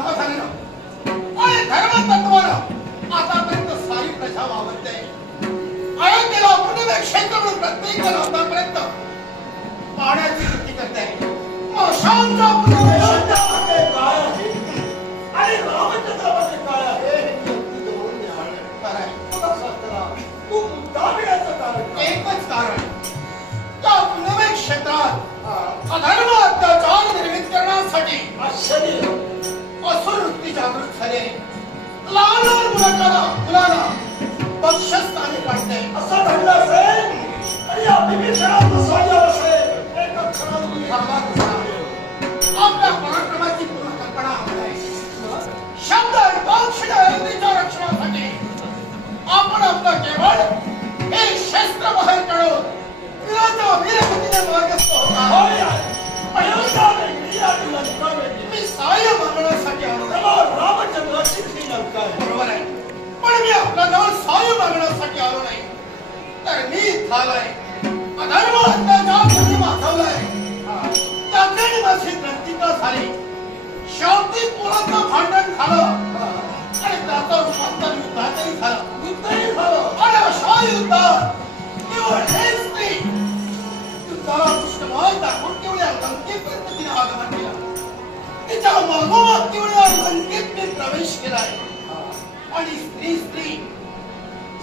आणि धर्मतत्वानं आतापर्यंत सारी प्रजा वावरते अयोध्येला पुण्य क्षेत्र म्हणून प्रत्येक जण आतापर्यंत पाण्याची वृत्ती करते मग शांत अयोध्यामध्ये काय आहे आणि रामचंद्रामध्ये काय आहे व्यक्ती जवळून न्याहाळलं. खरंय. तुला शास्त्रा, तू कारण? एकच कारण त्या क्षेत्रात अधर्म अत्याचार निर्मित करण्यासाठी आश्चर्य असुर वृत्ती जागृत झाले लहान लहान मुलांना मुलांना बक्षस्थानी काढते असं घडलं असेल आणि या विभीषणाचं स्वागत असेल एका क्षणात मी थांबा कसा? आपल्या पराक्रमाची पूर्ण कल्पना आम्हाला आहे. शब्द आणि पाक्षिक अयोध्येच्या रक्षणासाठी आपण आपलं केवळ हे शस्त्र बाहेर काढून पण मी मागण्यासाठी आलो नाही. तर मी इथं आलोय अधर्म अत्याचार तुम्ही माथवलाय त्याच्याने माझी नंतिका झाली. शेवटी पोराचं भांडण झालं. आणि त्याचं रूपांतर युद्धातही झालं. युद्धही झालं. आणि अशा युद्धात केवळ हेच नाही. युद्धाला पृष्ठभाग दाखवून केवळ या लंकेपर्यंत तिने आगमन केलं. तिच्या मागोमाग केवळ या लंकेत मी प्रवेश केलाय. आणि स्त्री स्त्री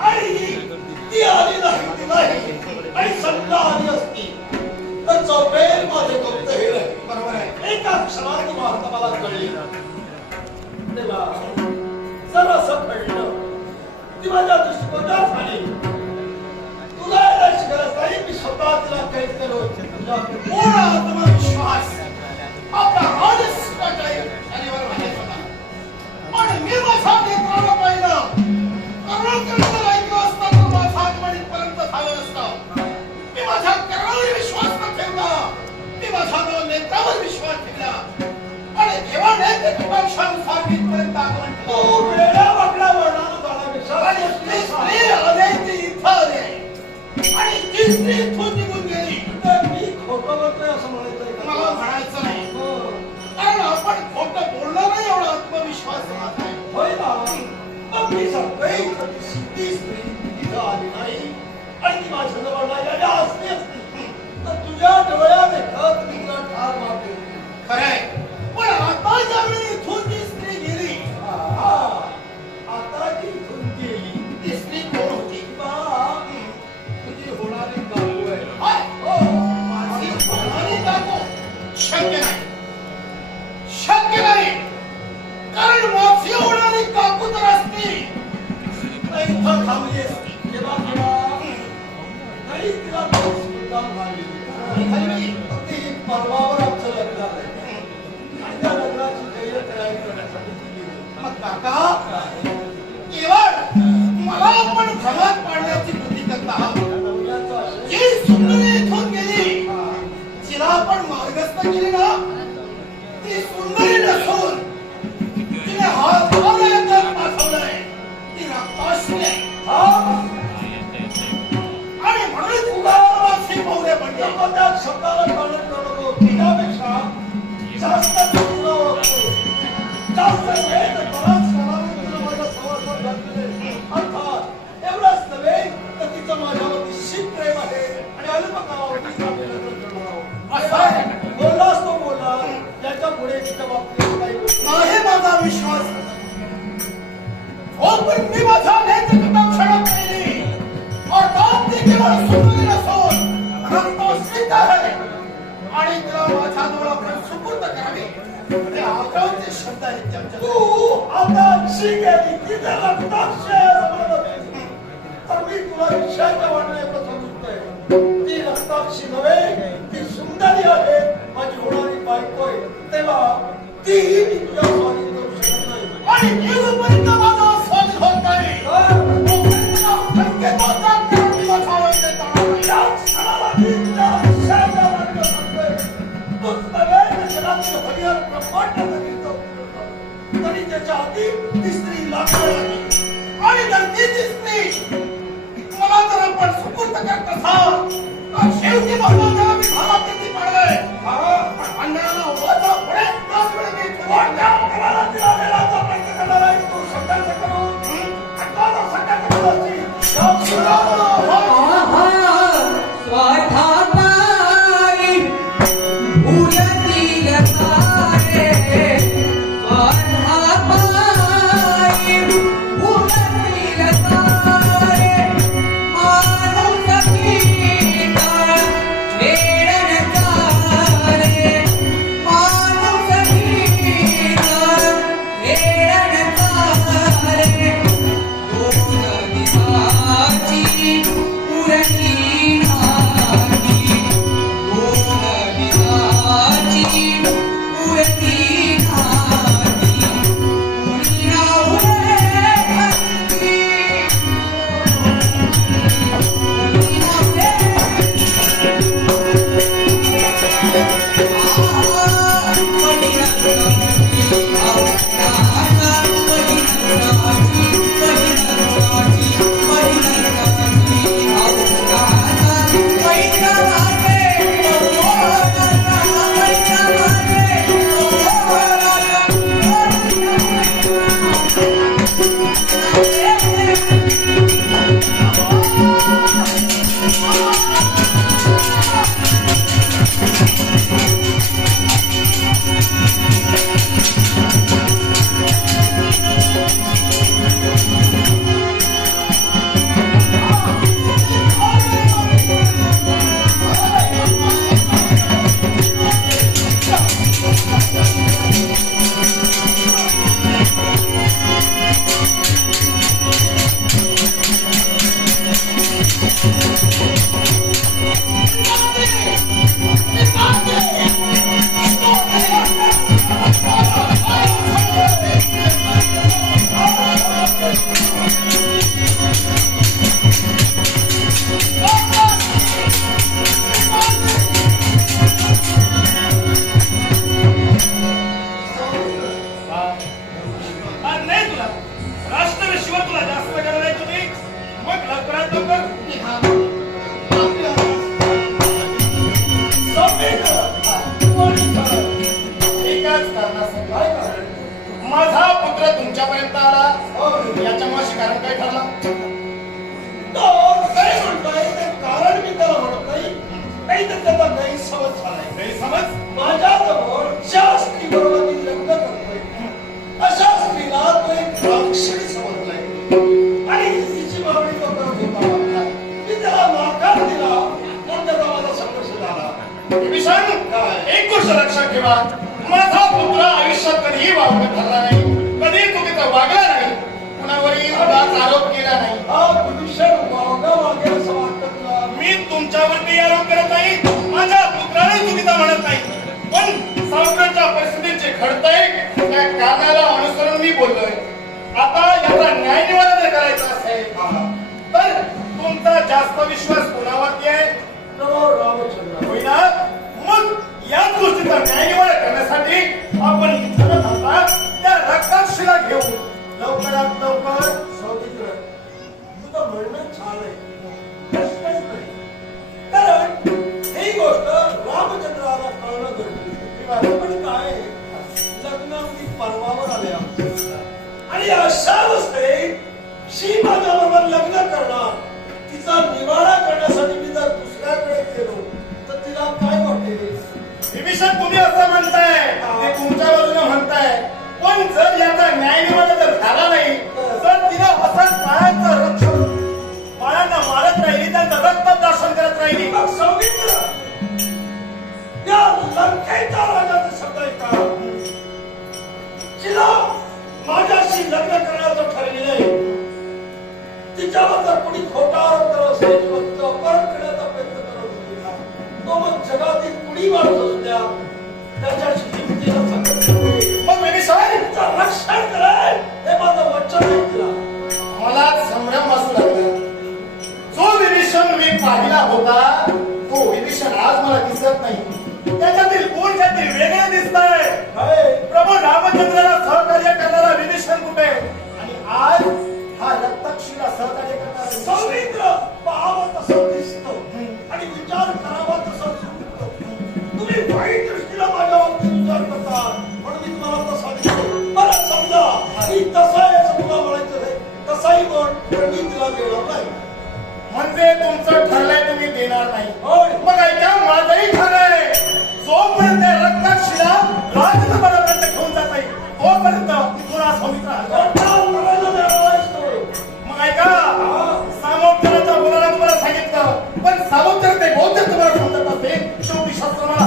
आणि ती आली नाही ती नाही आणि आली असती तर माझे हे नाही. बरोबर आहे एका क्षणात वार्ता मला कळली तेव्हा जर असं कळलं ती माझ्या दृष्टिकोनात झाली तुला याची गरज नाही मी स्वतः तिला कैद तुझ्या पूर्ण शब्दाला पालन. तिच्यापेक्षा जास्त मी तुला ओळखतो. जास्त वेळ तर बराच कालावधी तुला माझ्या सहवासात घातलेले. अर्थात एवढंच नव्हे तर तिचं माझ्यावरती शीत प्रेम आहे आणि. बोललास तो बोलला त्याच्या पुढे तिच्या बाबतीत काही माझा विश्वास हो पण मी माझ्या नेतृत्व क्षणात केली अर्थात ती केवळ सुंदरी नसून रक्ताश्रित आहे आणि तिला माझ्या जवळ आपण सुपूर्द करावी हे आग्रहाचे शब्द आहेत त्यांच्या तू आता अक्षी गेली ती तर रक्ताक्षय आहे असं म्हणत होती. तुला विषयाच्या वाटण्याचं समजतंय ती रक्ताक्षी नव्हे ती सुंदरी आहे माझी होणारी बायको आहे तेव्हा ती मी तुझ्या स्वाधीन करू शकत नाही आणि जीवपर्यंत माझा स्वाधीन होत नाही जगातील हरिहर ब्रह्मांडाचा कीर्तन तरी त्याच्या हाती ती स्त्री लागणार आणि जर ती दिसली मला जर आपण सुपूर्त करत असाल तर शेवटी भगवान मी घालात किती पडले हा पण अंधाराला वजा पडेल त्याच वेळी मी कोणत्या तुला तिला देण्याचा प्रयत्न करणार आहे तू सगळ्यांचं करून आणि तो जर सगळ्यांचं करत असशील, या मुलाला ठेवा माझा पुत्र आयुष्यात कधीही वावगत ठरला नाही. कधी चुकीचा वागला नाही. कुणावरही आरोप केला नाही. मी तुमच्यावरती आरोप करत नाही. माझ्या पुत्राला चुकीचा म्हणत नाही. पण सावकाराच्या परिस्थितीत जे घडतंय त्या कारणाला अनुसरून मी बोललोय. आता याचा न्याय निवाडा जर करायचा असेल तर तुमचा जास्त विश्वास कोणावरती आहे? मग याच गोष्टीचा न्याय करण्यासाठी आपण इथं न थांबता त्या रक्ताक्षीला घेऊन लवकरात लवकर सौमित्र तुझं म्हणणं छान आहे. कारण ही गोष्ट रामचंद्राला कळ शिक्षक तुम्ही असं म्हणताय. ते तुमच्या बाजूने म्हणताय. पण जर याचा न्याय निवड जर झाला नाही तर तिला असाच बाळांचं रक्षण बाळांना मारत राहिली त्यांचं रक्त दर्शन करत राहिली. माझ्याशी लग्न करण्याचं ठरलेलं आहे. तिच्यावर जर कोणी खोटा आरोप करत असेल परत करण्याचा प्रयत्न करत असेल. तो मग जगातील मी माणूस असू द्या. मग मला संभ्रम असू लागला. जो विभीषण मी पाहिला होता तो विभीषण आज मला दिसत नाही. त्याच्यातील गुण काहीतरी वेगळे दिसत आहे प्रभू रामचंद्राला सहकार्य करणारा विभीषण कुठे? आणि आज हा रक्तक्षीला सहकार्य करणारा सौमित्र. पाहावं तुम्ही तिला देणार नाही म्हणजे तुमचं ठरलंय तुम्ही देणार नाही. मग ऐका माझंही ठरलंय जोपर्यंत या रक्तात शिला राजभवनापर्यंत घेऊन जात नाही तोपर्यंत पुरा मग ऐका सामोपचाराच्या मुलाला तुम्हाला सांगितलं पण सामोपचार ते बौद्ध तुम्हाला समजत असेल. शेवटी शास्त्र मला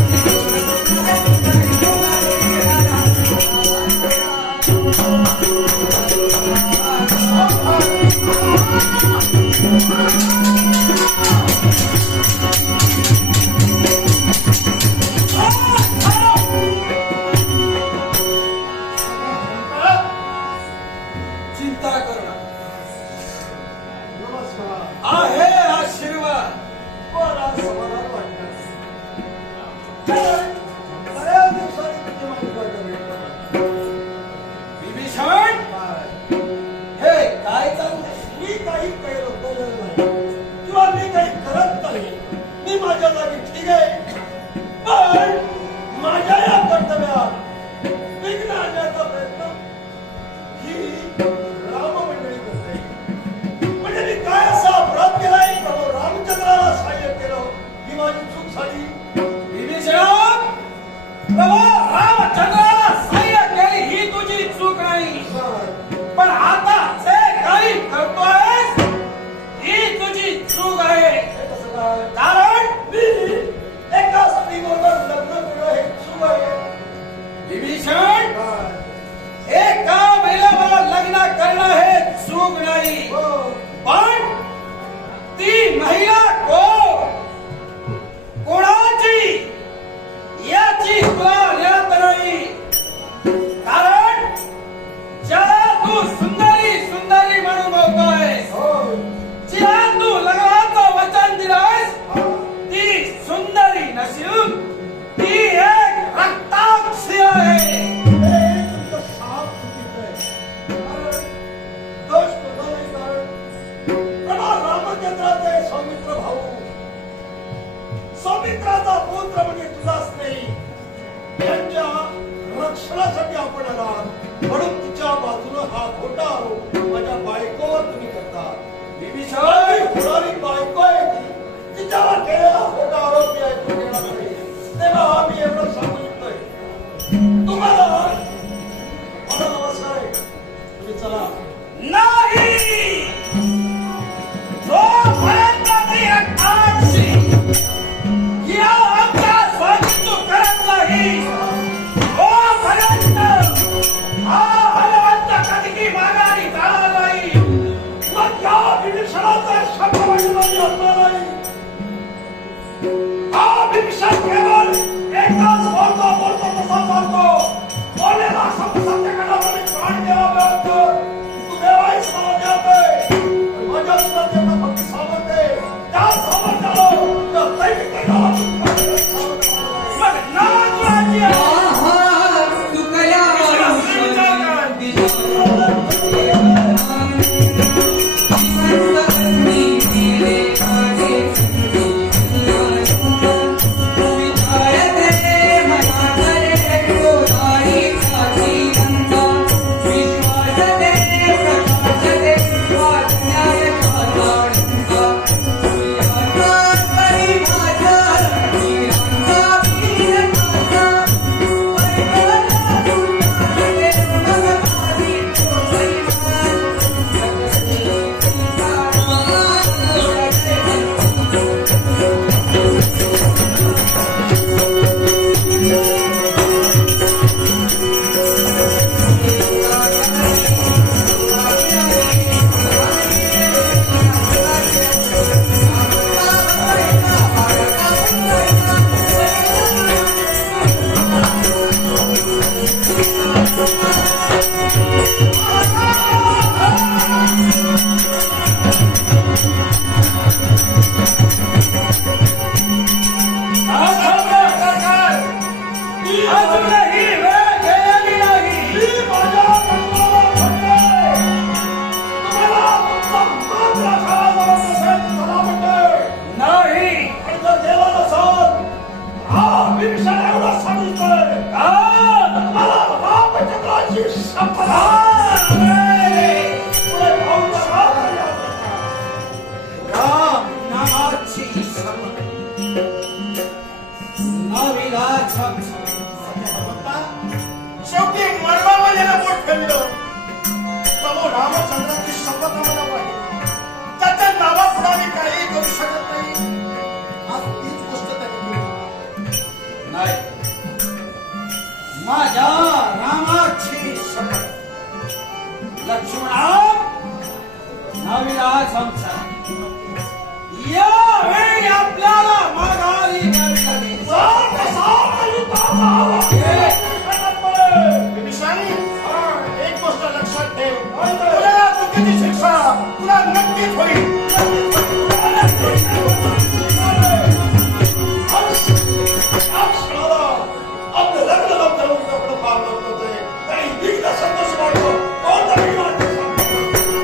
Lord. Stop! संसार यावेळी आपल्याला माघारी एक आपलं लग्न लवकर लवकर आपण पार करतोय संतोष मानतो